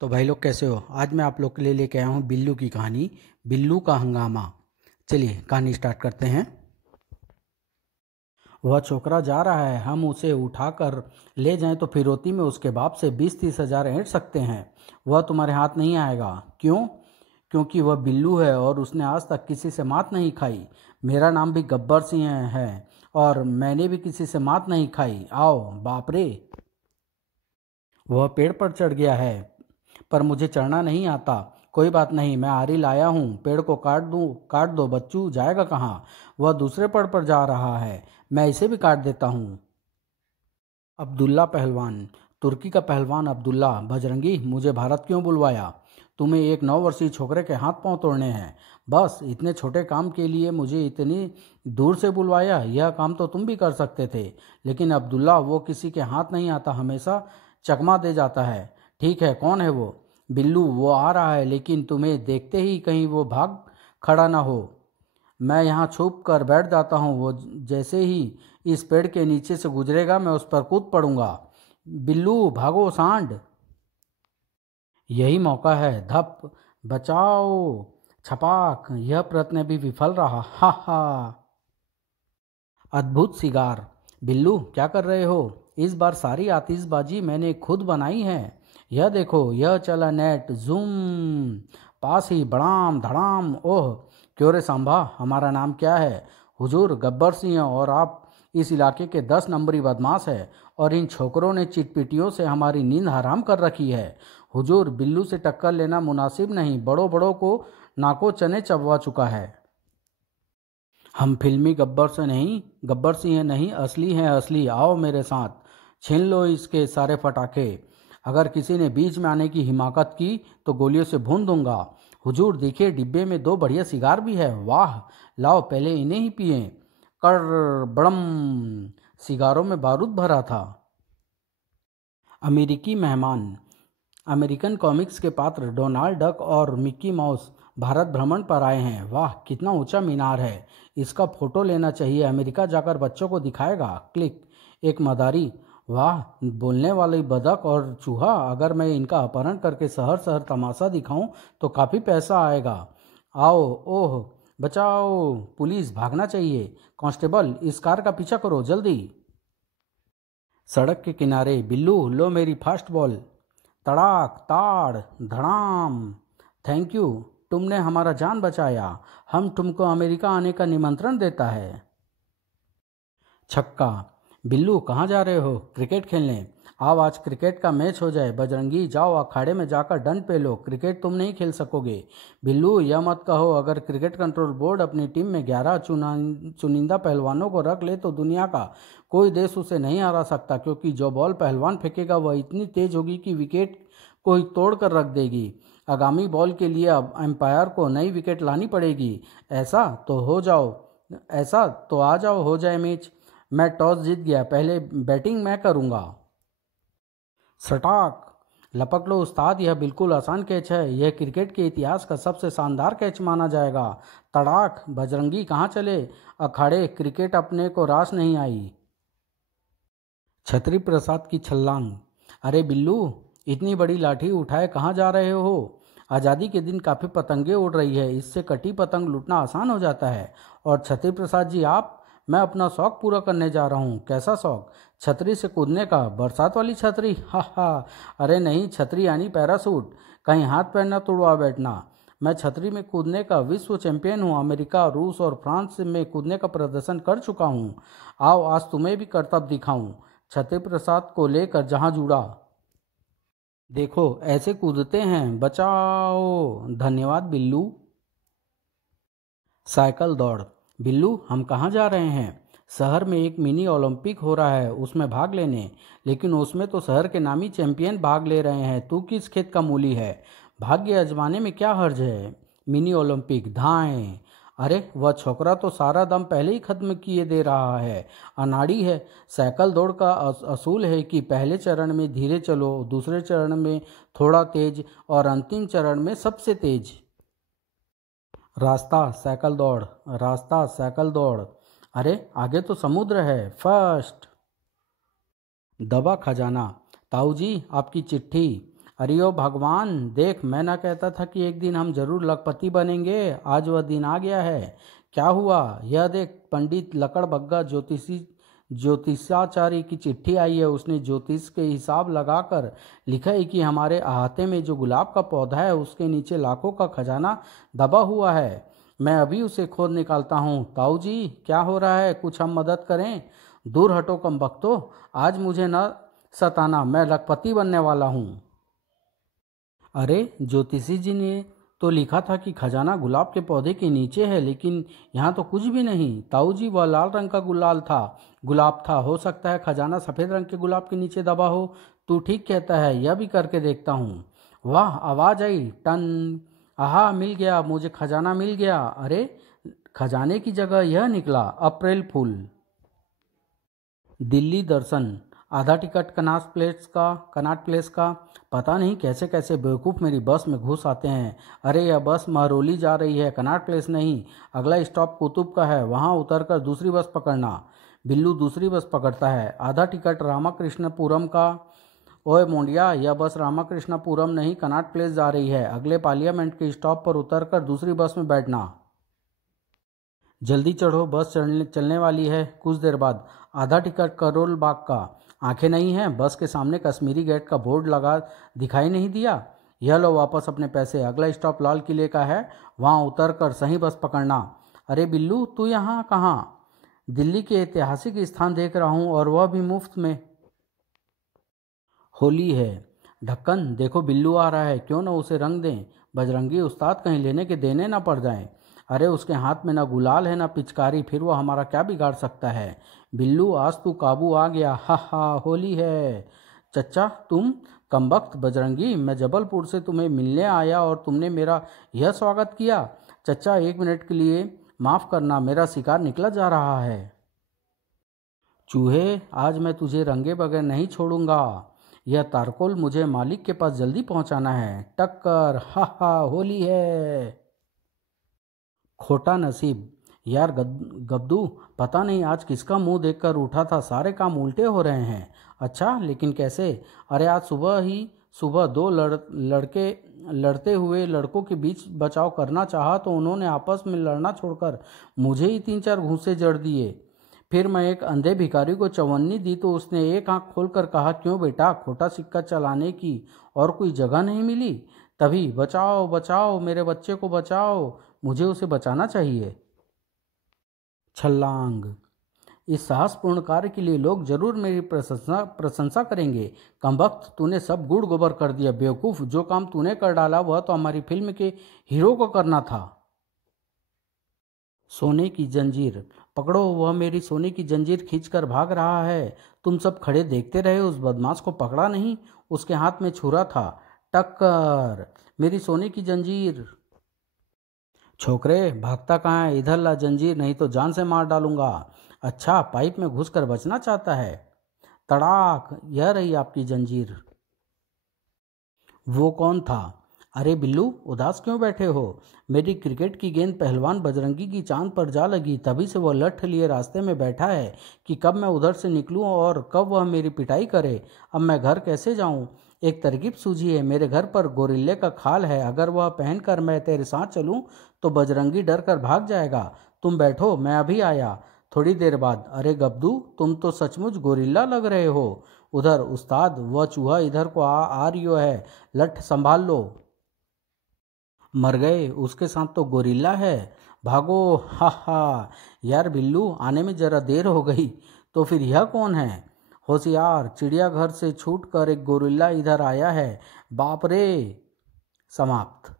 तो भाई लोग कैसे हो। आज मैं आप लोग के लिए लेके आया हूँ बिल्लू की कहानी, बिल्लू का हंगामा। चलिए कहानी स्टार्ट करते हैं। वह छोकरा जा रहा है, हम उसे उठाकर ले जाएं तो फिरौती में उसके बाप से 20-30 हज़ार ऐंठ सकते हैं। वह तुम्हारे हाथ नहीं आएगा। क्यों? क्योंकि वह बिल्लू है और उसने आज तक किसी से मात नहीं खाई। मेरा नाम भी गब्बर सिंह है और मैंने भी किसी से मात नहीं खाई। आओ बाप रे। वह पेड़ पर चढ़ गया है पर मुझे चढ़ना नहीं आता। कोई बात नहीं, मैं आरी लाया हूँ, पेड़ को काट दो बच्चू, जाएगा कहाँ? वह दूसरे पेड़ पर जा रहा है, मैं इसे भी काट देता हूँ। अब्दुल्ला पहलवान, तुर्की का पहलवान अब्दुल्ला। बजरंगी, मुझे भारत क्यों बुलवाया? तुम्हें एक 9 वर्षीय छोकरे के हाथ पांव तोड़ने हैं। बस इतने छोटे काम के लिए मुझे इतनी दूर से बुलवाया? यह काम तो तुम भी कर सकते थे। लेकिन अब्दुल्ला, वो किसी के हाथ नहीं आता, हमेशा चकमा दे जाता है। ठीक है, कौन है वो? बिल्लू, वो आ रहा है, लेकिन तुम्हें देखते ही कहीं वो भाग खड़ा ना हो। मैं यहाँ छुप कर बैठ जाता हूँ, वो जैसे ही इस पेड़ के नीचे से गुजरेगा मैं उस पर कूद पड़ूंगा। बिल्लू भागो सांड। यही मौका है। धप, बचाओ। छपाक, यह प्रयत्न भी विफल रहा। हा हा। अद्भुत सिगार। बिल्लू, क्या कर रहे हो? इस बार सारी आतिशबाजी मैंने खुद बनाई है। यह देखो, यह चला नेट, जूम, पास ही बड़ाम धड़ाम। ओह, क्यों रे सांभा, हमारा नाम क्या है? हुजूर, गब्बर सिंह, और आप इस इलाके के 10 नंबरी बदमाश है और इन छोकरों ने चिटपिटियों से हमारी नींद हराम कर रखी है। हुजूर, बिल्लू से टक्कर लेना मुनासिब नहीं, बड़ों बड़ों को नाको चने चबवा चुका है। हम फिल्मी गब्बर सिंह नहीं, असली हैं असली। आओ मेरे साथ, छीन लो इसके सारे फटाके। अगर किसी ने बीच में आने की हिमाकत की तो गोलियों से भून दूंगा। हुजूर देखिए, डिब्बे में 2 बढ़िया सिगार भी है। वाह, लाओ पहले इन्हें ही पिए। कर बड़म, सिगारों में बारूद भरा था। अमेरिकी मेहमान। अमेरिकन कॉमिक्स के पात्र डोनाल्ड डक और मिक्की माउस भारत भ्रमण पर आए हैं। वाह, कितना ऊंचा मीनार है, इसका फोटो लेना चाहिए। अमेरिका जाकर बच्चों को दिखाएगा। क्लिक। एक मदारी। वाह, बोलने वाली बतख और चूहा। अगर मैं इनका अपहरण करके शहर शहर तमाशा दिखाऊं तो काफ़ी पैसा आएगा। आओ। ओह, बचाओ, पुलिस, भागना चाहिए। कांस्टेबल, इस कार का पीछा करो जल्दी। सड़क के किनारे। बिल्लू, लो मेरी फास्ट बॉल। तड़ाक ताड़ धड़ाम। थैंक यू, तुमने हमारा जान बचाया। हम तुमको अमेरिका आने का निमंत्रण देता है। छक्का। बिल्लू, कहाँ जा रहे हो? क्रिकेट खेलने। आओ आज क्रिकेट का मैच हो जाए। बजरंगी, जाओ अखाड़े में जाकर डंड पे लो, क्रिकेट तुम नहीं खेल सकोगे। बिल्लू, यह मत कहो, अगर क्रिकेट कंट्रोल बोर्ड अपनी टीम में 11 चुनिंदा पहलवानों को रख ले तो दुनिया का कोई देश उसे नहीं हरा सकता, क्योंकि जो बॉल पहलवान फेंकेगा वह इतनी तेज होगी कि विकेट को ही तोड़ कर रख देगी। आगामी बॉल के लिए अब एम्पायर को नई विकेट लानी पड़ेगी। ऐसा तो आ जाओ, हो जाए मैच। मैं टॉस जीत गया, पहले बैटिंग मैं करूंगा। सटाक। लपक लो उस्ताद, यह बिल्कुल आसान कैच है। यह क्रिकेट के इतिहास का सबसे शानदार कैच माना जाएगा। तड़ाक। बजरंगी, कहाँ चले? अखाड़े, क्रिकेट अपने को रास नहीं आई। छतरी प्रसाद की छलांग। अरे बिल्लू, इतनी बड़ी लाठी उठाए कहाँ जा रहे हो? आज़ादी के दिन काफ़ी पतंगे उड़ रही है, इससे कटी पतंग लूटना आसान हो जाता है। और छतरी प्रसाद जी आप? मैं अपना शौक पूरा करने जा रहा हूँ। कैसा शौक? छतरी से कूदने का। बरसात वाली छतरी? हा हा। अरे नहीं, छतरी यानी पैरासूट। कहीं हाथ पैर न तुड़वा बैठना। मैं छतरी में कूदने का विश्व चैंपियन हूँ। अमेरिका, रूस और फ्रांस में कूदने का प्रदर्शन कर चुका हूँ। आओ आज तुम्हें भी करतब दिखाऊं। छतरी प्रसाद को लेकर जहां जुड़ा। देखो ऐसे कूदते हैं। बचाओ। धन्यवाद बिल्लू। साइकिल दौड़। बिल्लू, हम कहाँ जा रहे हैं? शहर में एक मिनी ओलंपिक हो रहा है, उसमें भाग लेने। लेकिन उसमें तो शहर के नामी चैंपियन भाग ले रहे हैं, तू किस खेत का मूली है? भाग्य आजमाने में क्या हर्ज है? मिनी ओलंपिक, धाएं। अरे वह छोकरा तो सारा दम पहले ही खत्म किए दे रहा है, अनाड़ी है। साइकिल दौड़ का असूल है कि पहले चरण में धीरे चलो, दूसरे चरण में थोड़ा तेज और अंतिम चरण में सबसे तेज। रास्ता साइकिल दौड़, रास्ता साइकिल दौड़। अरे आगे तो समुद्र है। फर्स्ट। दबा खजाना। ताऊ जी, आपकी चिट्ठी। अरे ओ भगवान, देख, मैं ना कहता था कि एक दिन हम जरूर लखपति बनेंगे। आज वह दिन आ गया है। क्या हुआ? यह देख, पंडित लकड़बग्गा ज्योतिषाचार्य की चिट्ठी आई है। उसने ज्योतिष के हिसाब लगाकर लिखा है कि हमारे अहाते में जो गुलाब का पौधा है उसके नीचे लाखों का खजाना दबा हुआ है। मैं अभी उसे खोद निकालता हूँ। ताऊ जी, क्या हो रहा है? कुछ हम मदद करें? दूर हटो कमबख्तो, आज मुझे न सताना, मैं लखपति बनने वाला हूँ। अरे, ज्योतिषी जी ने तो लिखा था कि खजाना गुलाब के पौधे के नीचे है, लेकिन यहाँ तो कुछ भी नहीं। ताऊ जी, वह लाल रंग का गुलाब था। हो सकता है खजाना सफ़ेद रंग के गुलाब के नीचे दबा हो। तू ठीक कहता है, यह भी करके देखता हूँ। वाह, आवाज़ आई, टन। आहा, मिल गया, मुझे खजाना मिल गया। अरे, खजाने की जगह यह निकला, अप्रैल फूल। दिल्ली दर्शन, आधा टिकट कनॉट प्लेस का। पता नहीं कैसे कैसे बेवकूफ़ मेरी बस में घुस आते हैं। अरे, यह बस महरौली जा रही है, कनॉट प्लेस नहीं। अगला स्टॉप कुतुब का है, वहाँ उतरकर दूसरी बस पकड़ना। बिल्लू दूसरी बस पकड़ता है। आधा टिकट रामाकृष्णपुरम का। ओए मोंडिया, यह बस रामाकृष्णपुरम नहीं, कनॉट प्लेस जा रही है। अगले पार्लियामेंट के स्टॉप पर उतरकर दूसरी बस में बैठना। जल्दी चढ़ो, बस चलने वाली है कुछ देर बाद। आधा टिकट करोल बाग का। आंखें नहीं हैं? बस के सामने कश्मीरी गेट का बोर्ड लगा, दिखाई नहीं दिया? यह लो वापस अपने पैसे। अगला स्टॉप लाल किले का है, वहाँ उतरकर सही बस पकड़ना। अरे बिल्लू, तू यहाँ कहाँ? दिल्ली के ऐतिहासिक स्थान देख रहा हूँ, और वह भी मुफ्त में। होली है। ढक्कन देखो, बिल्लू आ रहा है, क्यों न उसे रंग दें। बजरंगी उस्ताद कहीं लेने के देने ना पड़ जाएं। अरे, उसके हाथ में ना गुलाल है ना पिचकारी, फिर वो हमारा क्या बिगाड़ सकता है। बिल्लू, आज तू काबू आ गया। हा हा, होली है। चच्चा तुम? कमबख्त बजरंगी, मैं जबलपुर से तुम्हें मिलने आया और तुमने मेरा यह स्वागत किया। चच्चा, 1 मिनट के लिए माफ़ करना, मेरा शिकार निकला जा रहा है। चूहे, आज मैं तुझे रंगे बगैर नहीं छोड़ूंगा। यह तारकोल मुझे मालिक के पास जल्दी पहुंचाना है। टक्कर, हा हा, होली है। खोटा नसीब। यार गब्दू, पता नहीं आज किसका मुंह देखकर उठा था, सारे काम उल्टे हो रहे हैं। अच्छा, लेकिन कैसे? अरे, आज सुबह दो लड़के लड़ते हुए लड़कों के बीच बचाव करना चाहा तो उन्होंने आपस में लड़ना छोड़कर मुझे ही 3-4 घूंसे जड़ दिए। फिर मैं एक अंधे भिखारी को चवन्नी दी तो उसने एक आंख खोलकर कहा, क्यों बेटा, खोटा सिक्का चलाने की और कोई जगह नहीं मिली? तभी, बचाओ बचाओ, मेरे बच्चे को बचाओ, मुझे उसे बचाना चाहिए। छलांग। इस साहसपूर्ण कार्य के लिए लोग जरूर मेरी प्रशंसा करेंगे। कमबख्त, तूने सब गुड़ गोबर कर दिया। बेवकूफ़, जो काम तूने कर डाला वह तो हमारी फिल्म के हीरो को करना था। सोने की जंजीर पकड़ो, वह मेरी सोने की जंजीर खींचकर भाग रहा है। तुम सब खड़े देखते रहे, उस बदमाश को पकड़ा नहीं? उसके हाथ में छुरा था। टक्कर, मेरी सोने की जंजीर। छोकरे, भागता कहाँ है? इधर ला जंजीर, नहीं तो जान से मार डालूंगा। अच्छा, पाइप में घुसकर बचना चाहता है। तड़ाक, यह रही आपकी जंजीर। वो कौन था? अरे बिल्लू, उदास क्यों बैठे हो? मेरी क्रिकेट की गेंद पहलवान बजरंगी की चांद पर जा लगी, तभी से वह लठ लिए रास्ते में बैठा है कि कब मैं उधर से निकलूं और कब वह मेरी पिटाई करे। अब मैं घर कैसे जाऊं? एक तरकीब सूझी है। मेरे घर पर गोरिल्ले का खाल है, अगर वह पहनकर मैं तेरे साथ चलूं तो बजरंगी डर कर भाग जाएगा। तुम बैठो, मैं अभी आया। थोड़ी देर बाद, अरे गब्दू, तुम तो सचमुच गोरिल्ला लग रहे हो। उधर उस्ताद, वह चूहा इधर को आ रियो है, लठ संभाल लो। मर गए, उसके साथ तो गोरिल्ला है। भागो, हा हा। यार बिल्लू, आने में जरा देर हो गई। तो फिर यह कौन है? होशियार, चिड़ियाघर से छूट कर एक गोरिल्ला इधर आया है। बाप रे। समाप्त।